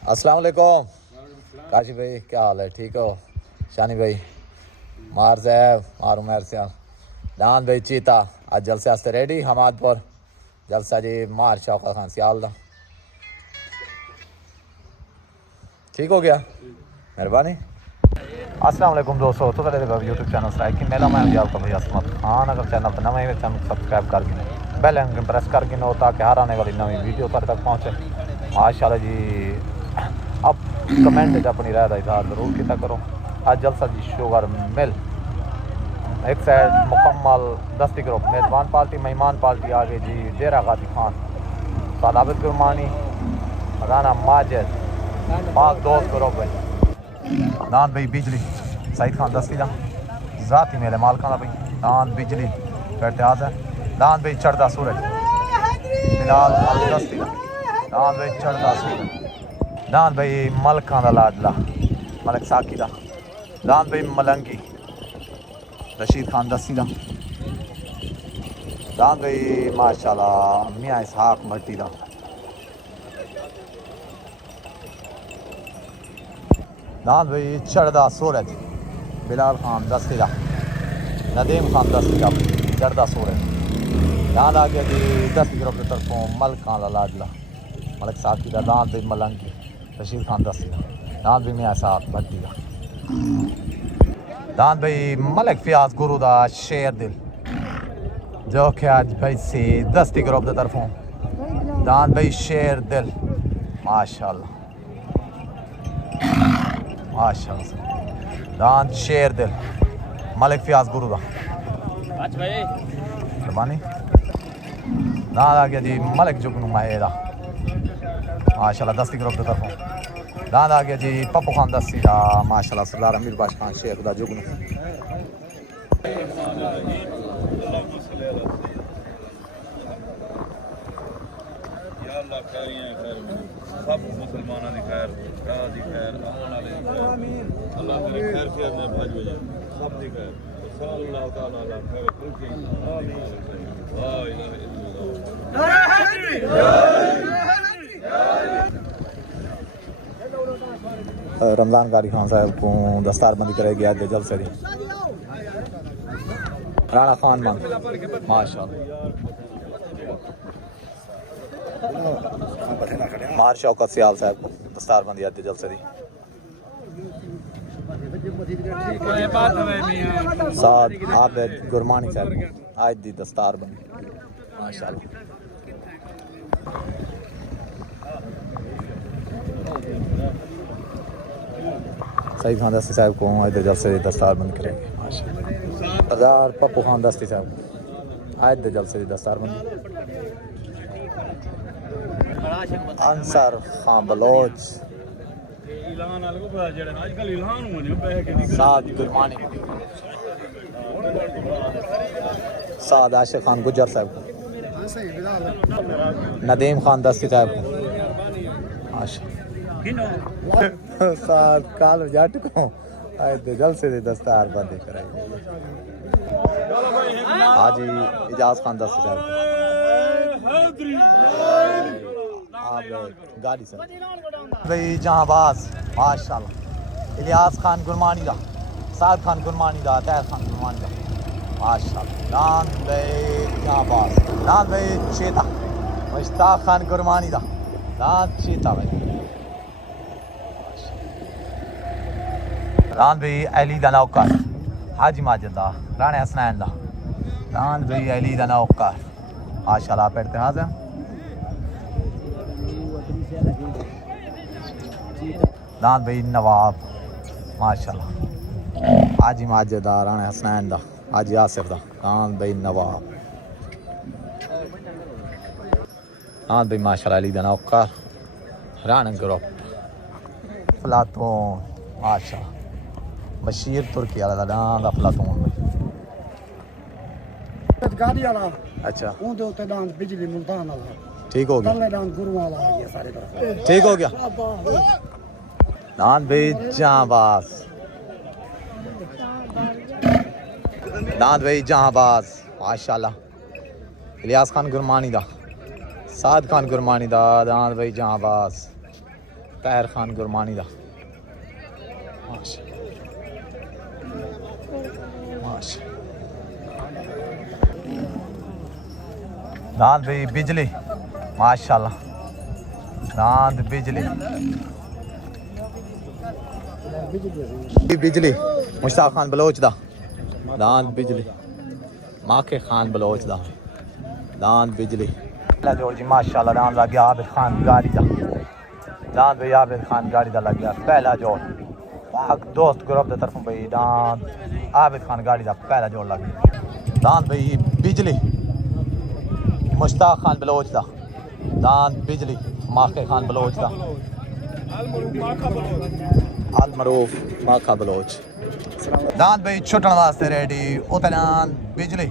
अस्सलाम वालेकुम काशी भाई, क्या हाल है? ठीक हो? शानी भाई, मार साहब, मार उमर से दान भाई, चीता आज जलसे आस्ते रेडी हमादपुर जलसा जी, मार शौका खान सियाल दा। ठीक हो गया, मेहरबानी। अस्सलाम वालेकुम दोस्तों, तो मेरे यूट्यूब चैनल से कि मेरा मैं आपका भाई असमत खान। अगर चैनल पर नवे चैनल सब्सक्राइब कर गिने, बेल आइकन प्रेस कर गिनो ताकि हर आने वाली नवी वीडियो पर तक पहुँचे। माशाल्लाह जी, अब कमेंट अपनी राय का इजहार जरूर किया करो। आज जलसा जी शुगर मिल एक साइड मुकम्मल दस्ती ग्रुप मेज़बान पार्टी मेहमान पार्टी आगे जी, डेरा गाजी खान सादाबित गुरमानी राना माजिद पाक दोस्त ग्रुप भाई दान भाई बिजली सईद खान दस्ती दा जाती मेरे मालकान भाई दान बिजली एतहाज है। दान भाई चढ़दा सूरज बिलाल दस्ती दा दान भाई चढ़दा सूरज। दान भाई मलकान दा लाडला मलक साकी दा दान भाई मलंगी रशीद खान दस्ती दा दान भाई माशाल्लाह मियाँ इसहाक मट्टी दा दान भाई चढ़दा सूरज बिलाल खान दस्ती दा नदीम खान दस्ती दा चढ़दा सूरज। दान आ गया जी दस्ती ग्रुप की तरफों मलक खान लाडला मलक साकी दा दान भाई मलंगी रशीद खान दस्ती दा दान भाई मियाँ इसहाक मट्टी दा दान भाई मलक फियाज गुरु दा शेर दिल जो कि आज भाई से दस्ती ग्रुप की तरफों दान भाई शेर दिल माशाल्लाह माशाल्लाह। दान शेर दिल मलिक फियाज गुरु दा मेहरबानी। दान आ गया जी मलिक जुगनू माहेरा माशाल्लाह दस्ती ग्रुप की तरफों। दान आ गया जी पप्पू खान दस्ती दा माशाल्लाह सरदार अमीर बाश खान शेख दा जुगनू। सब मुसलमानों की खैर दी खैर अल्लाह तेरे खैर खैर में भज बजे सब दी खैर अल्लाह ताला ला खैर खुलके ला इलाहा इल्लल्लाह। रमजान कारी खान साहब को दस्तारबंदी करेगी आज जलसे दी राणा खान मान माशाल्लाह। मार शौकत सियाल साहब को दस्तारबंदी आज जलसे दी साद आबिद गुरमानी साहब आज दी दस्तारबंदी माशाल्लाह। सईद खान दस्ती साहब को आज जलसे दी दस्तारबंदी करेंगे माशाल्लाह। सरदार पप्पू खान दस्ती साहब आज दे जलसे दी दस्तारबंदी। अंसर खान बलोच साद गुरमानी साद आशिक खान गुजर साहब को नदीम खान दस्ती साहब को साद काल जट को आज जलसे दी दस्तारबंदी कराई। हाजी इजाज खान दस्ती साहब गाड़ी सर भाई जहाँबाज माशाल्लाह। इलियास खान गुरमानी दा साद खान गुरमानी दा तैर खान गुरमानी दा माशाल्लाह। दान भाई जहाँबाज दान भाई चेता मुश्ताक खान गुरमानी दा दान चेता भाई। दान भाई अली दा नौकर हाजी माजिद दा राणे हसनैन दा दान भाई अली दा नौकर माशाल्लाह आप इत्तेहाज है। दान भाई नवाब माशाल्लाह हाजी माजिद दा राणे हसनैन दा हाजी आसिफ दा दान भाई नवाब। दान भाई माशाल्लाह अली दा नौकर राणे ग्रुप फलातून माशाल्लाह बशीर तुर्की वाला दा दान दा फलातून गाड़ी वाला अच्छा उनके उत्ते दान बिजली मुल्तान वाला ठीक हो गया। दान गुरु वाला आ गया सारे तरफ ठीक हो गया। दान भाई जहाँबाज दान भाई जहाँबाज माशाल्लाह। इलियास खान गुरमानी दा साद खान गुरमानी दा दान भाई जहाँबाज ताहिर खान गुरमानी दा माशा माशा दांद भाई बिजली माशाल्लाह दांद बिजली बिजली मुश्ताक खान बलोच दा दांद बिजली माके खान बलोच दा दांद बिजली जोड़ जी माशाल्लाह दांद लग गया आबिद खान गाड़ी दा दांद भाई आबिद खान गाड़ी दा लग गया पहला जोड़ पाक दोस्त ग्रुप की तरफों भाई दांद आबिद खान गाड़ी दा पहला जोड़ लग गया दांद भाई बिजली मुश्ताक खान बलोच दा दांद बिजली माके खान बलोच दा अलमरूफ माखा बलोच दांद भाई छुटन वास्ते रेडी उतनान बिजली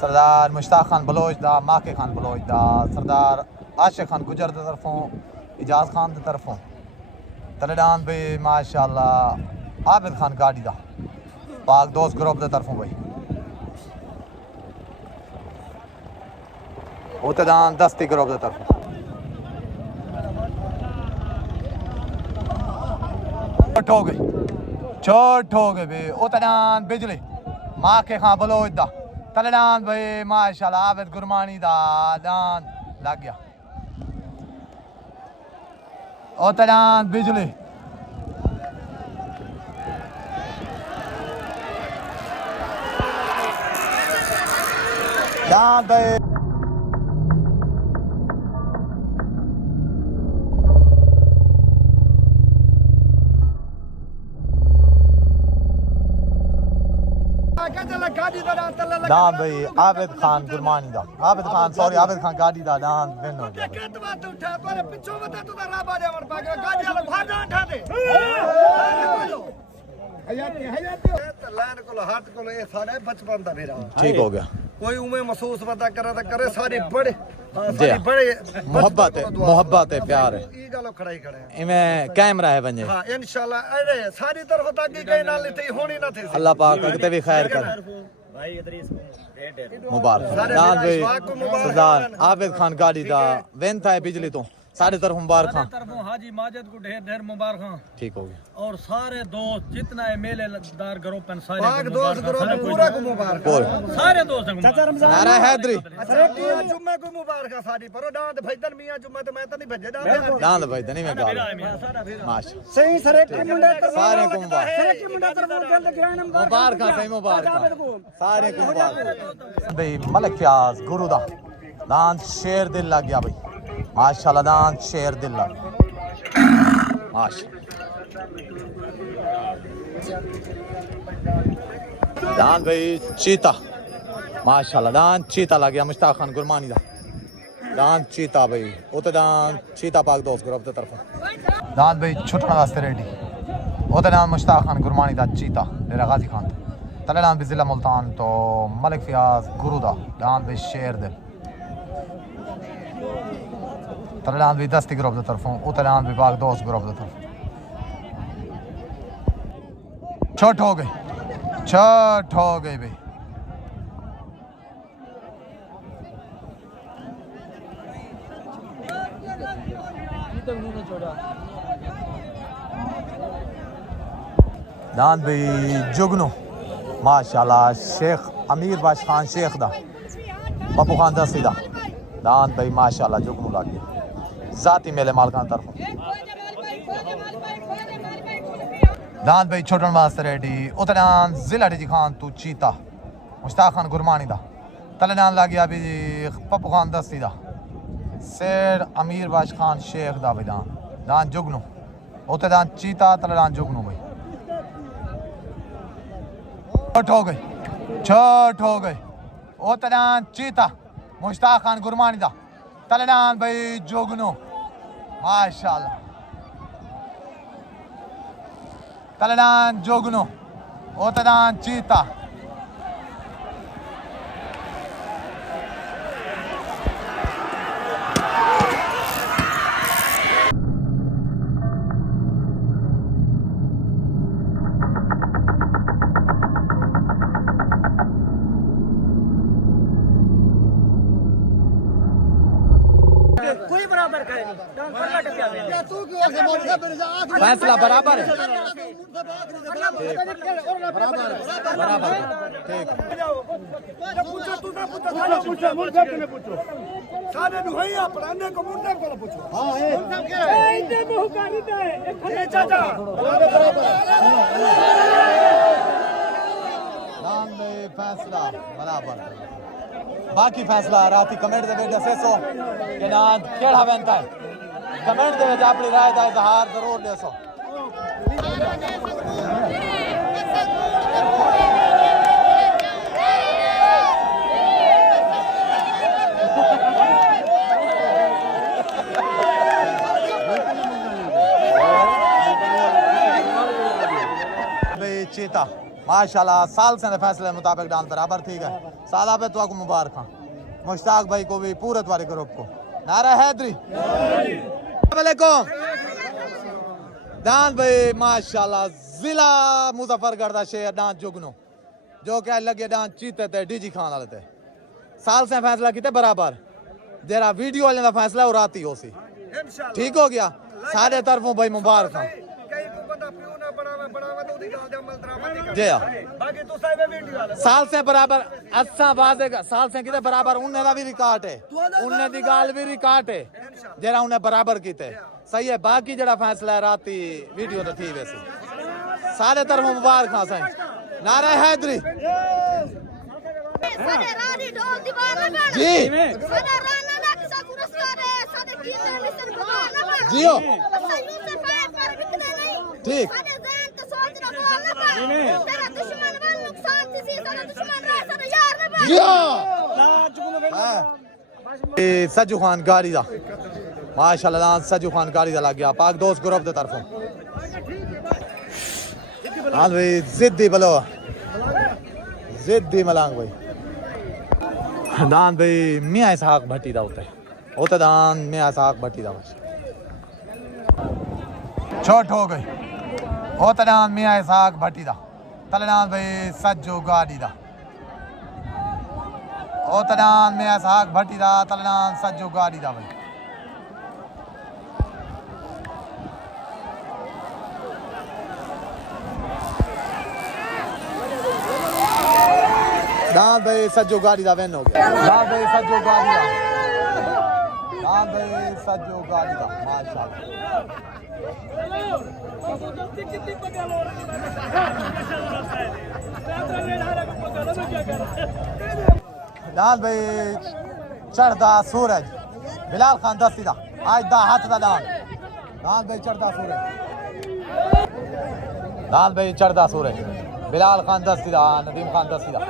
सरदार मुश्ताक खान बलोच दा माके खान बलोच दा सरदार आशिक खान गुजर की तरफों इजाज खान की तरफों तलेदान भाई माशाल्लाह आबिद खान गाड़ी दा पाक दोस्त ग्रुप की तरफों भाई उतदान दस्ती ग्रुप की तरफों छोट हो गए भाई उतनान बिजली माँ के खां बलोच दा तलेदान भाई माशाल्लाह आबिद गुरमानी दा दान लग गया उतनान बिजली दान भाई दान भाई आबिद खान गुरमानी दा आबिद खान सॉरी आबिद खान गाड़ी दा दान विन हो गया ठीक हो गया कोई उम्र महसूस पता करे तो करे सारे बड़े जी मोहब्बत है प्यार है ई गलो खड़ा ही खड़े इमें कैमरा है बंजे हां इंशाल्लाह अरे सारी तरफ ताकि कहीं ना लेते होनी ना थे अल्लाह पाक अगते भी खैर कर भाई इधर इसको मुबारक दान भाई सरदार आबिद खान गाड़ी दा वेन था बिजली तो सारे तरफ मुबारक खां तरफों हाजी माजिद को ढेर ढेर मुबारक खां ठीक हो गया और सारे दोस्त जितना है मेलेदार ग्रुप हैं सारे पाक दोस्त ग्रुप पूरा को मुबारक सारे दोस्त नारा हैदरी अरे जुम्मे को मुबारक सारी पर दांत भैदन मियां जुम्मे तो मैं तो नहीं भेजे दांत भाई नहीं मैं गाल माशा सही सरे के मुंडे सारे को मुबारक सरे के मुंडे तरफ दिल के ज्ञान मुबारक सही मुबारक सारे को मुबारक भाई मलिक फयाज गुरु दा दांत शेर दिल लग गया भाई माशाल्लाह दांत शेर दिल लग माशा दांत भाई चीता माशाल्लाह दांत चीता लग गया मुश्ताक खान गुरमानी दा दांत चीता भाई उते दांत चीता पाक दोस्त ग्रुप की तरफ दांत भाई छुटने वास्ते रेडी उते दांत मुश्ताक खान गुरमानी दा चीता डेरा गाजी खान तले दांत भी जिला मुल्तान तो मलिक फयाज गुरु दा दांत भाई शेर दिल तलेदान भी दस्ती ग्रुप की तरफों उतलान भी बाग दोस्त ग्रुप की तरफ छोट हो गई भाई दान भाई जुगनू माशाल्लाह शेख अमीर बाश खान शेख दा पप्पू खान दस्ती दा दान भाई माशाल्लाह जुगनू लग गया जाती मेले मालकान तरफ दान भाई छोटन वास्ते रेडी उतनान जिला डी खान तू चीता मुश्ताक खान गुरमानी दा तलेदान लग गया भी पप्पू खान दस्ती दा शेर अमीर बाश खान शेख दा भाई दान जुगनू उतनान चीता तलेदान जुगनू भाई छोट हो गई उतनान चीता मुश्ताक खान गुरमानी दा तलेदान भाई जुगनू माशाल्लाह तलेदान जुगनू उतनान चीता कोई बराबर करे नहीं फैसला बराबर है बराबर ठीक सारे दुहई अपराने को मुंडे को पूछो हां इधर मुंह काली दे चाचा नाम में फैसला बराबर बाकी फैसला राती कमेंट दे बेटा से सो के ना केड़ा वेंता है कमेंट दे विच अपनी राय दा इजहार जरूर दसो चेता माशाल्लाह साल से फैसले मुताबिक डांस बराबर ठीक है साला पे तो मुबारक मुश्ताक भाई को भी पूरे तुम्हारे ग्रुप को नारा हैदरी वालेकुम डांस भाई माशाल्लाह जिला मुजफ्फरगढ़ दा शहर डांस जुगनो जो कह लगे डांस चीते थे डीजी खान वाले थे साल से फैसला किते बराबर जरा वीडियो वाले का फैसला और राती हो सी ठीक हो गया सारे तरफों भाई मुबारक साल से बराबर अस्सा वाजे साल से किते बराबर उन्ने दा भी रिकॉर्ड है उन्ने दी गाल भी रिकॉर्ड है जरा उन्हें बराबर कीते सही है बाकी जड़ा फैसला है राती वीडियो तो थी वैसे सारे तरफ मुबारक हां साईं नारा हैदरी साडे रानी ढोल दीवार लगाना जी साडे राना दा किसा पुरस्कार है साडे कीर्तन लिसन भगवान लगाना जियो यूसुफ है पर बिकने नहीं ठीक साडे ज़हन ते सोच रखो लगाना तेरा दुश्मन वाल नुकसान थी साडे दुश्मन रहा साडे यार ने जियो ए सजू खान गाड़ी दा माशाल्लाह डांस सजू खान गाड़ी दा लग गया पाक दोस्त ग्रुप दे तरफों हां भाई जिद्दी बोलो जिद्दी मलांग भाई दान भाई मियां इसहाक भट्टी दा होता दान मियां इसहाक भट्टी दा छोट हो गई होता दान मियां इसहाक भट्टी दा तलदान भाई सज्जो गाड़ी दा होता दान मियां इसहाक भट्टी दा तलदान सज्जो गाड़ी दा भाई दान भाई सज्जो गाड़ी दा वेन हो गया दान भाई सज्जो गाड़ी दा दान भाई सज्जो गाड़ी दा माशाल्लाह दान भाई चढ़दा सूरज बिलाल खान दस्ती दा आज दा हाथ दा दान भाई चढ़दा सूरज दान भाई चढ़दा सूरज बिलाल खान दस्ती दा नदीम खान दस्ती दा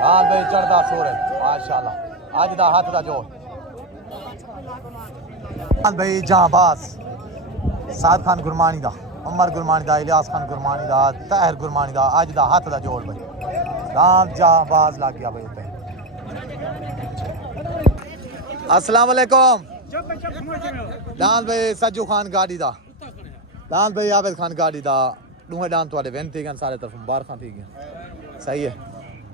दान भाई चढ़दा सूरज माशाल्लाह आज दा हाथ दा जोर दान भाई जहांबाज साद खान गुरमानी दा उमर गुरमानी दा इलियास खान गुरमानी दा ताहिर गुरमानी दा आज दा हाथ दा जोड़ भाई राम जहांबाज लग गया भाई पे अस्सलाम वालेकुम दान भाई सज्जू खान गाड़ी दा दान भाई आबिद खान गाड़ी दा दूहे दान तुहाडे वेन थी गन सारे तरफ मुबारकां थी गन सही है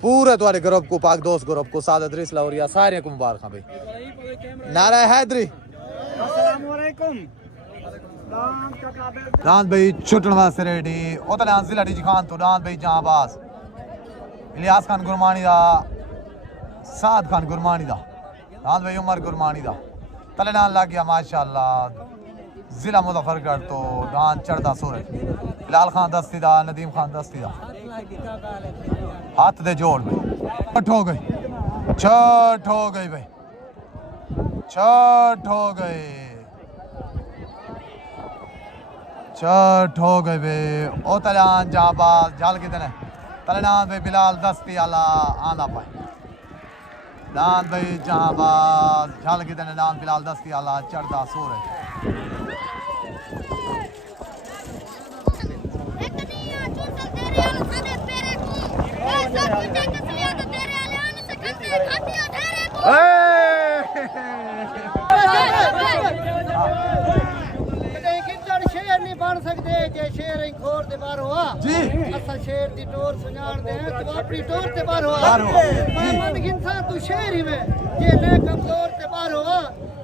पूरे तुहाडे ग्रुप को पाक दोस्त ग्रुप को सादत रिस लाहौरिया सारे को मुबारकां भाई नारा हैदरी अस्सलाम वालेकुम दान भाई छुटन वास्ते रेडी ओता दान जिला डीजी खान तो दान भाई जहांबाज इलियास खान गुरमानी दा साद खान गुरमानी दा दान भाई उमर गुरमानी दा तले दान लग गया माशाल्लाह जिला मुजफ्फरगढ़ तो दान चढ़दा सूरज बिलाल खान दस्ती दा नदीम खान दस्ती दा हाथ दे जोड़ भाई छठ हो गई भाई छठ हो गई बे ओ तलान जहांबाज जाल कितने तलनान भाई बिलाल दस्ती आला आना पाए दान भाई जहांबाज जाल कितने दान बिलाल दस्ती आला चढ़दा सूरज शेर नहीं बन सकते जे शेर खोर दे बाहर हुआ जी असा शेर दी टोर सुनान दे तू अपनी टोर ते बाहर हुआ मैं मन इंसान तू शेर ही में जे ले कमजोर ते बाहर हुआ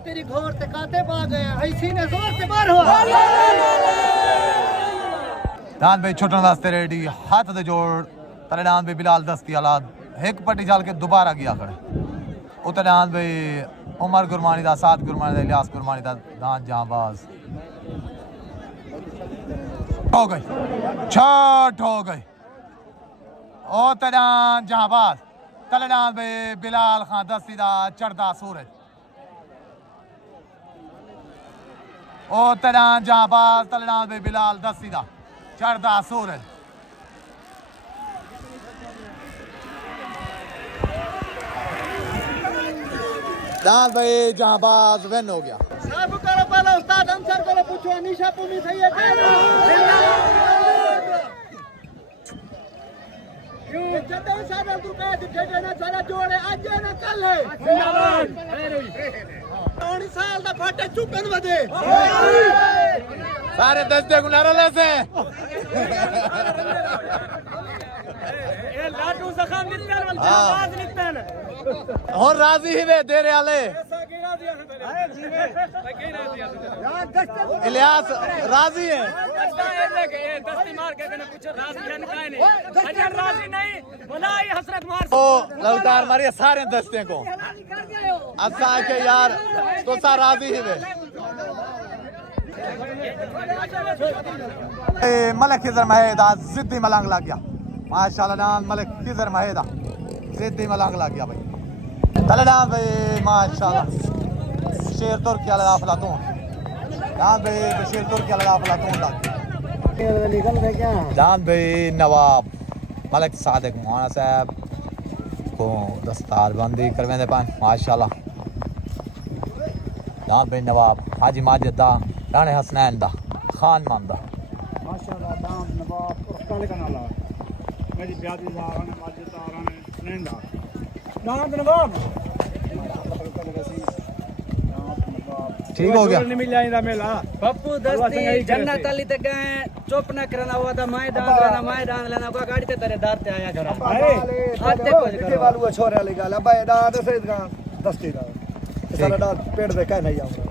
तेरी घोर ते काते पा गया ऐसी ने जोर से बाहर हुआ दान भाई छुटन वास्ते रेडी हाथ दे जोड़ तले दान भाई बिलाल दस्ती हालात एक पट्टी चाल के दोबारा गया खड़े उतर दान भाई उमर गुरमानी दा सात गुरमानी दा इलियास गुरमानी दा दान जांबाज हो गई छठ हो गई ओ तदान जांबाज तले दान भाई बिलाल खान दस्ती दा चढ़दा सूरज ओ तदान जांबाज तले दान भाई बिलाल दस्ती दा चढ़दा सूरज दान भाई जहांबाज विन हो गया सब करो पहले उस्ताद अंसर को पूछो अनीशा पूमी सही है क्यों जब सारा दुकान ठेठे ना सारा जोड़े आज ना कल है जिंदाबाद 19 साल दा फाटे चुकन वदे सारे दस्ते को नारा ले से ये लाडू जखम निकल वाल आवाज निकल और राजी ही वे दे रहे आले इलियास राजी है दस्ती मार के पूछो राजी है नहीं अगर राजी नहीं भला ही हसरत मार ओ ललकार मारिए सारे दस्ते को अच्छा के यार तो सा राजी ही वे मलिक खिजर महेदा सिद्धि मलंग लग गया माशाल्लाह नाम मलिक खिजर महेदा सिद्धि मलंग लग गया भाई तलेदान भाई माशाल्लाह शेर तुर्की वाला अफलातून दान भाई शेर तुर्की वाला अफलातून लग गया दान भाई नवाब मलिक सादिक मोहना साहब को दस्तारबंदी करवेंदे पान माशाल्लाह दान भाई नवाब हाजी माजिद दा राणे हसनैन दा खान मानदा माशाल्लाह दाम नवाब काले का नाला मेरी ब्यादी दा राणे माजिद दा राणे हसनैन दा दाम नवाब ठीक हो गया मिल जाएगा मेला पप्पू दस्ती जन्नत अली ते गए चुप न करना हुआ था मैदान लेना को गाड़ी ते तेरे दार ते आया घर आते कुछ के वालू छोरे वाली गल भाई दाद से दस्ती दा सारा दाद पेड़ दे कह नहीं आऊंगा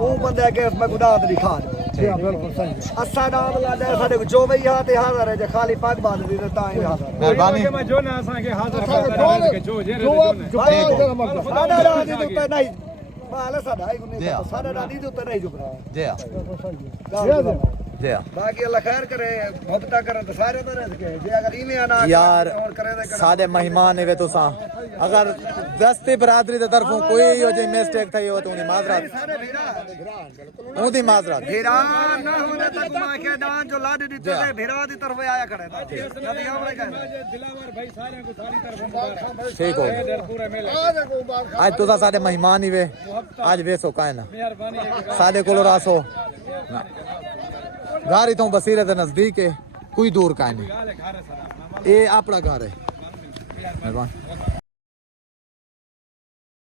वो बंदे के मैं गुदात दिखा दे बिल्कुल सही असा नाम लादा साडे को जो भई हां ते हाजिर है जे खाली पाक बांध दी ता ही हाजिर मेहरबानी मैं जो ना असा के हाजिर के जो जे साडा दादी तो नहीं माल साडा ही गुने साडा दादी तो नहीं झुक रहा जी हां जी हां बाकी अल्लाह खैर करे भक्ता करे तो सारे तरह के जे अगर इमे आना यार साडे मेहमान है वे तो सा अगर दस्ती बरादरी की तरफों कोई हो जे मिस्टेक थई हो तो उनी माजरत उदी माजरत भिरा ना होने तक मां के दान जो लाद दी ते भिरा दी तरफ आया करे नबी हमरे कह दिलावर भाई सारे को सारी तरफ ठीक हो पूरे मेले आज तो साडे मेहमान ही वे आज वेसो काए ना साडे कोलो रासो घर ही तो बसीरे दे नजदीक है कोई दूर काए नहीं ये अपना घर है मेहरबान